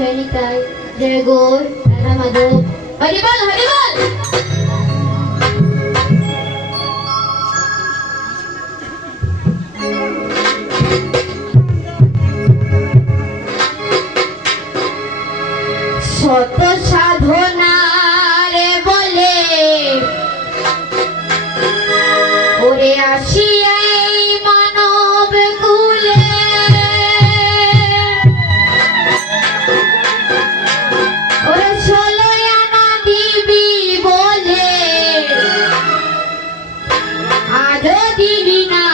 जय निताई जय गौर राधा माधव हरि बोल हरि बोल। শত সাধনারে বলে ওরে আসি এই মানব কুলে ওরে ষোলো আনা দিবি বলে আজও দিবি না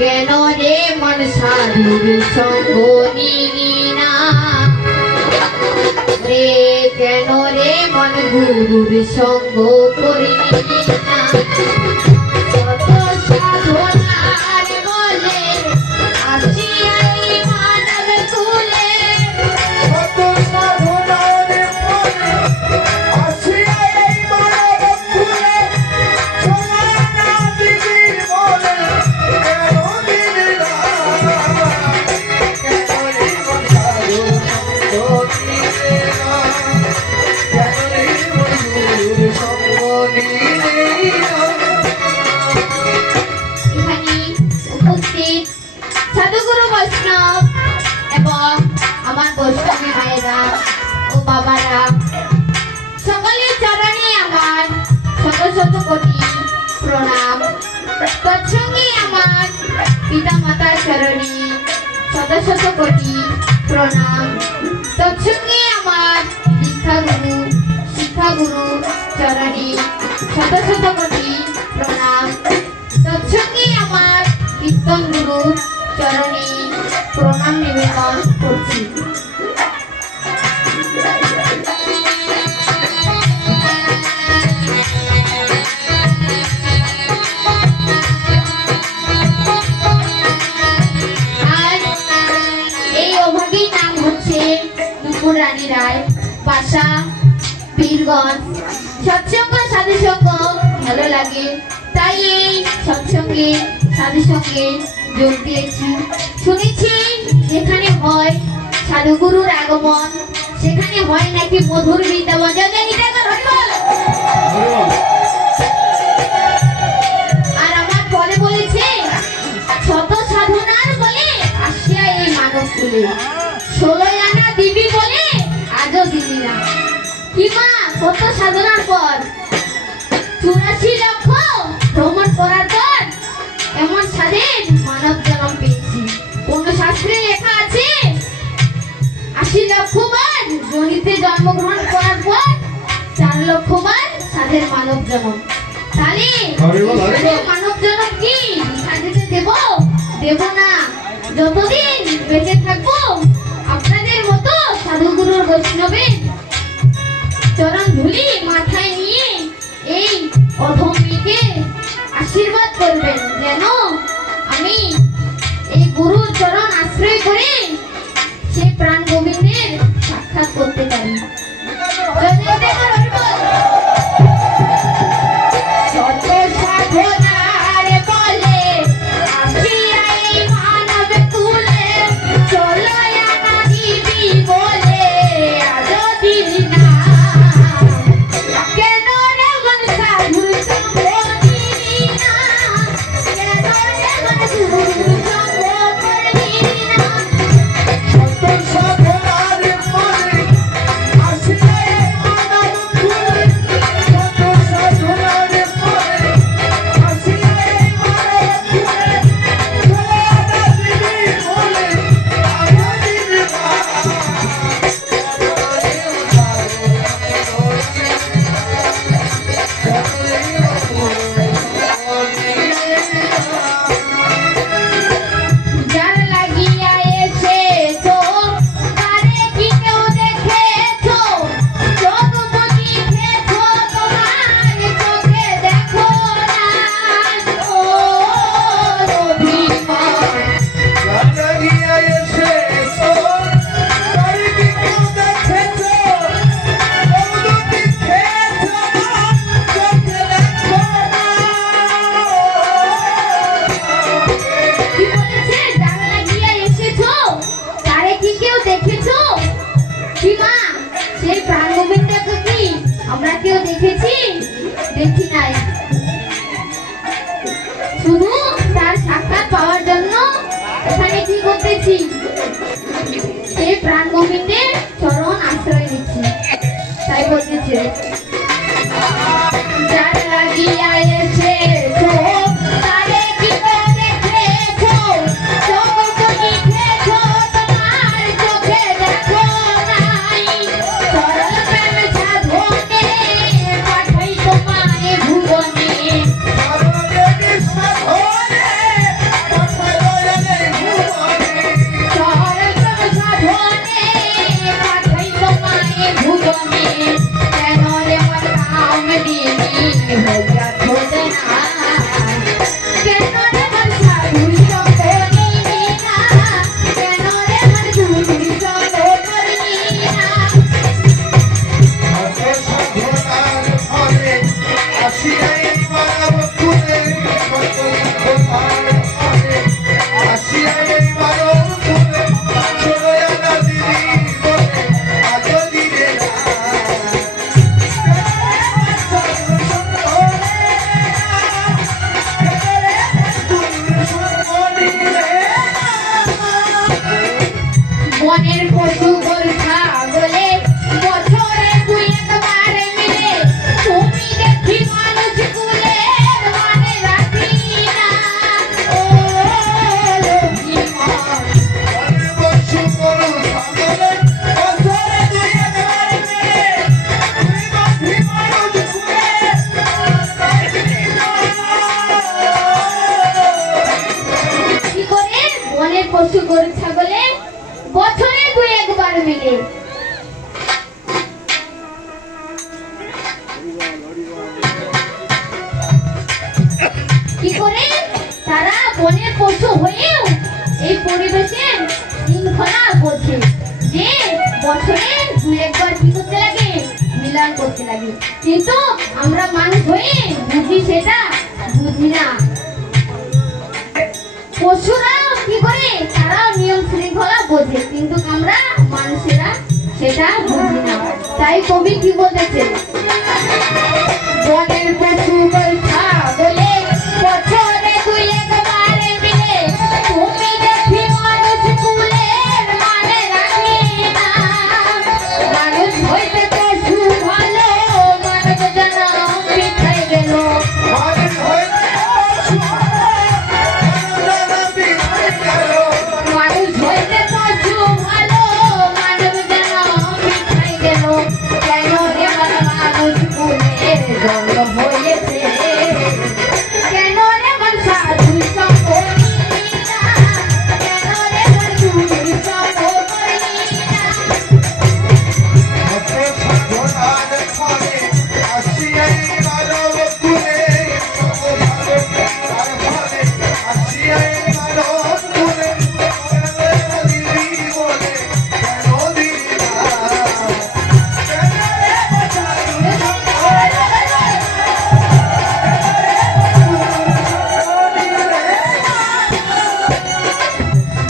কেন রে মন সাধুর সঙ্গ নিবি না রে কেন রে মন গুরুর সঙ্গ করিবি না কত সাধনার বলে আসি এই মানব কুলে কত সাধনার বলে আসি এই মানব কুলে ষোলো আনা দিবি বলে কেন দিবি না কেন রে মন সাধু সঙ্গ নিবে না কেন রে মন গুরুর সঙ্গ নিবে না। এখানে উপস্থিত সাধুগুরু বৈষ্ণব এবং আমার বৈষ্ণবী ভাইয়েরা ও বাবারা সকলের চরণে আমার শত শত কোটি প্রণাম। তৎসঙ্গে আমার পিতা মাতার চরণে শত শত কোটি প্রণাম। তৎসঙ্গে আমার দীক্ষাগুরু শিক্ষাগুরু চরণে শত শত কোটি প্রণাম। তৎসঙ্গে আমার কীর্তন গুরু চরণে প্রণাম নিবেদন করছি। আর এই অভাগীর নাম হচ্ছে নুপুর রানী রায়, বাসা বীরগঞ্জ। সৎসঙ্গ সাধুসঙ্গ ভালো লাগে তাই এই সৎসঙ্গে সাধুসঙ্গে যোগ দিয়েছি। শুনেছি যেখানে হয় সাধুগুরুর আগমন সেখানে হয় নাকি মধুর বৃন্দাবন। জয় জয় নিতাই গৌর হরি বল। আর আমার পরে বলেছে শত সাধনার বলে আসিয়া এই মানব কুলে ষোলো আনা দিবি বলে আজও দিবি না। কি মা কত সাধনার পর 84 লক্ষ ভ্রমণ করার পর এমন স্বাধীন মানব জন্ম পেয়েছি। কোন শাস্ত্রে লেখা আছে 80 লক্ষ বার জনিতে জন্মগ্রহণ করার পর 4 লক্ষ বার সাধের মানব জন্ম। তাহলে সাধের মানব জন্ম কি সাধিতে দেব না। যতদিন বেঁচে থাকবো আপনাদের মতো সাধুগুরুর বৈষ্ণবের চরণ ধুলি মাথায় নিয়ে এই অধমীকে আশীর্বাদ করবেন যেন আমি এই গুরুর চরণ আশ্রয় করে সে প্রাণ গোবিন্দের সাক্ষাৎ করতে পারি। জয় জয় গৌর হরি বল। শত সাধনার বলে আসি এই শুধু তার সাক্ষাৎ পাওয়ার জন্য এখানে কি করতেছি, এই প্রাণ গোবিন্দের চরণ আশ্রয় নিচ্ছি। তাই বলতেছে, যার লাগিয়া এসেছো তারে কি দেখেছো, চোখ লিখেছো তোমার চোখে দেখো নাই, সরল প্রেম সাধনে পাঠাই তোমায় ভুবনে, সরল প্রেম সাধনে পাঠাই তোমায় ভুবনে, কেন রে মন কামদিনী হইয়া খোঁজে না, কেন রে মন সাধুর সঙ্গ নিলি না, কেন রে মন সাধুর সঙ্গ করলি না। বনের পশু গরু ছাগলে বছরে দুই একবার মিলে, তুমি দেখি মানুষ কুলের মানে রাখি না, ও লক্ষ্মীমন। কি করে বনের পশু গরু ছাগলে বছরে দুই একবার মিলে, কি করে তারা বনের পশু হয়েও এই পরিবেশের শৃঙ্খলা বোঝে, যে বছরে দুই একবার কি করতে লাগে, মিলন করতে লাগে, কিন্তু আমরা মানুষ হয়ে বুঝি সেটা বুঝি না। পশুরাও কি করে, তারাও নিয়ম শৃঙ্খলা বোঝে, কিন্তু আমরা মানুষেরা সেটা বুঝি না। তাই কবি কি বলেছে, বনের পশু ছাগলে বছরে দুই একবার মিলে, তুমি দেখি মানুষ কুলের মানে রাখি না, মানুষ হইতে পশু ভালো, মানব জনম পিছাই গেল, মানুষ হইতে পশু ভালো, মানব জনম পিছাই গেল, কেন রে মন মানুষ কুলের জন্ম হয়েছে, কেন রে মন সাধুর সঙ্গ নিলি না, কেন রে মন সাধুর সঙ্গ করলি না।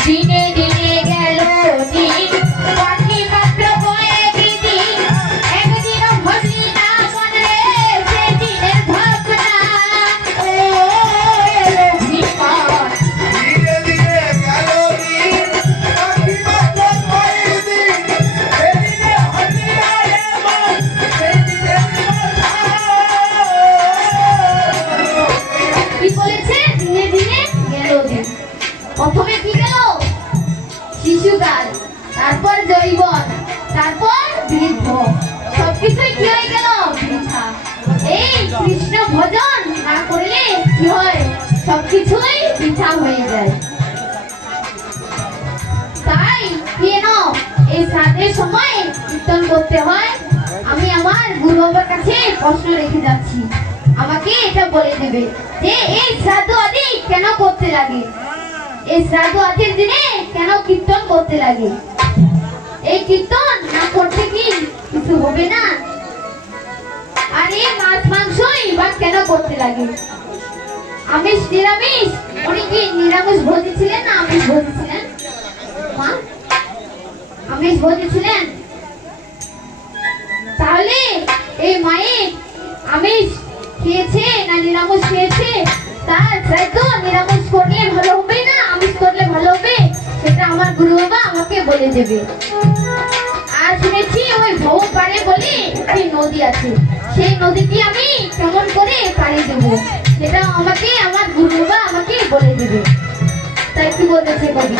দিনে দিনে গেল দিন, পাখি মাত্র বয়ে দিন, একদিনও ঘটলি না মনে সেদিনের ভাবনা, ও লক্ষ্মীমন। কি বলেছে, দিনে দিনে গেল দিন, প্রথমে কি গেল শিশুকাল, তারপর যৌবন, তারপর বৃদ্ধ, সবকিছুই কি হয়ে গেল বৃথা। এই কৃষ্ণ ভজন না করলে কি হয়, সবকিছুই বৃথা হয়ে যায়। তাই কেন এই শ্রাদ্ধের সময় কীর্তন করতে হয়, আমি আমার গুরু বাবার কাছে প্রশ্ন রেখে যাচ্ছি, আমাকে এটা বলে দেবে যে এই শ্রাদ্ধ আদি কেন করতে লাগে, এই শ্রাদ্ধ আদির দিনে কেন কীর্তন করতে লাগে, এই কীর্তন না করতে কি কিছু হবে না, আর এই মাছ মাংসই বা কেন করতে লাগে, আমিষ নিরামিষ, উনি কি নিরামিষ ভোজী ছিলেন না আমিষ ভোজী ছিলেন, মা আমিষ ভোজী ছিলেন, তাহলে এই মায়ের আমিষ খেয়েছে না নিরামিষ খেয়েছে, তার শ্রাদ্ধ বলে দেবে। আর শুনেছি ওই ভৌ পারে বলে একটি নদী আছে, সেই নদীটি আমি কেমন করে পাড়ি দেবো সেটা আমাকে আমার গুরুবা আমাকে বলে দেবে। তাই কি বলেছে কবি?